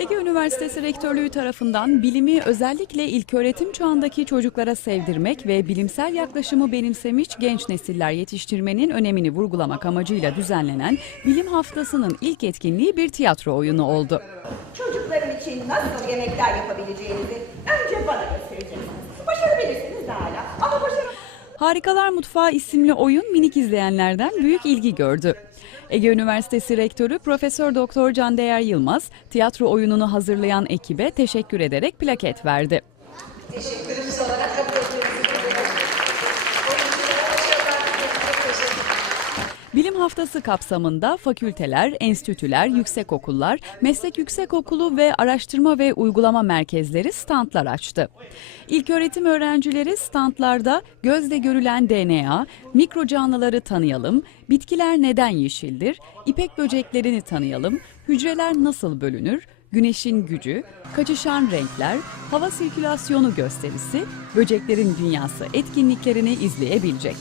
Ege Üniversitesi Rektörlüğü tarafından bilimi özellikle ilköğretim çağındaki çocuklara sevdirmek ve bilimsel yaklaşımı benimsemiş genç nesiller yetiştirmenin önemini vurgulamak amacıyla düzenlenen Bilim Haftası'nın ilk etkinliği bir tiyatro oyunu oldu. Çocuklarım için nasıl yemekler yapabileceğinizi önce bana Harikalar Mutfağı isimli oyun minik izleyenlerden büyük ilgi gördü. Ege Üniversitesi Rektörü Profesör Doktor Can Değer Yılmaz, tiyatro oyununu hazırlayan ekibe teşekkür ederek plaket verdi. Teşekkürümüz Haftası kapsamında fakülteler, enstitüler, yüksekokullar, meslek yüksekokulu ve araştırma ve uygulama merkezleri standlar açtı. İlköğretim öğrencileri standlarda gözle görülen DNA, mikro canlıları tanıyalım, bitkiler neden yeşildir, ipek böceklerini tanıyalım, hücreler nasıl bölünür, güneşin gücü, kaçışan renkler, hava sirkülasyonu gösterisi, böceklerin dünyası etkinliklerini izleyebilecek.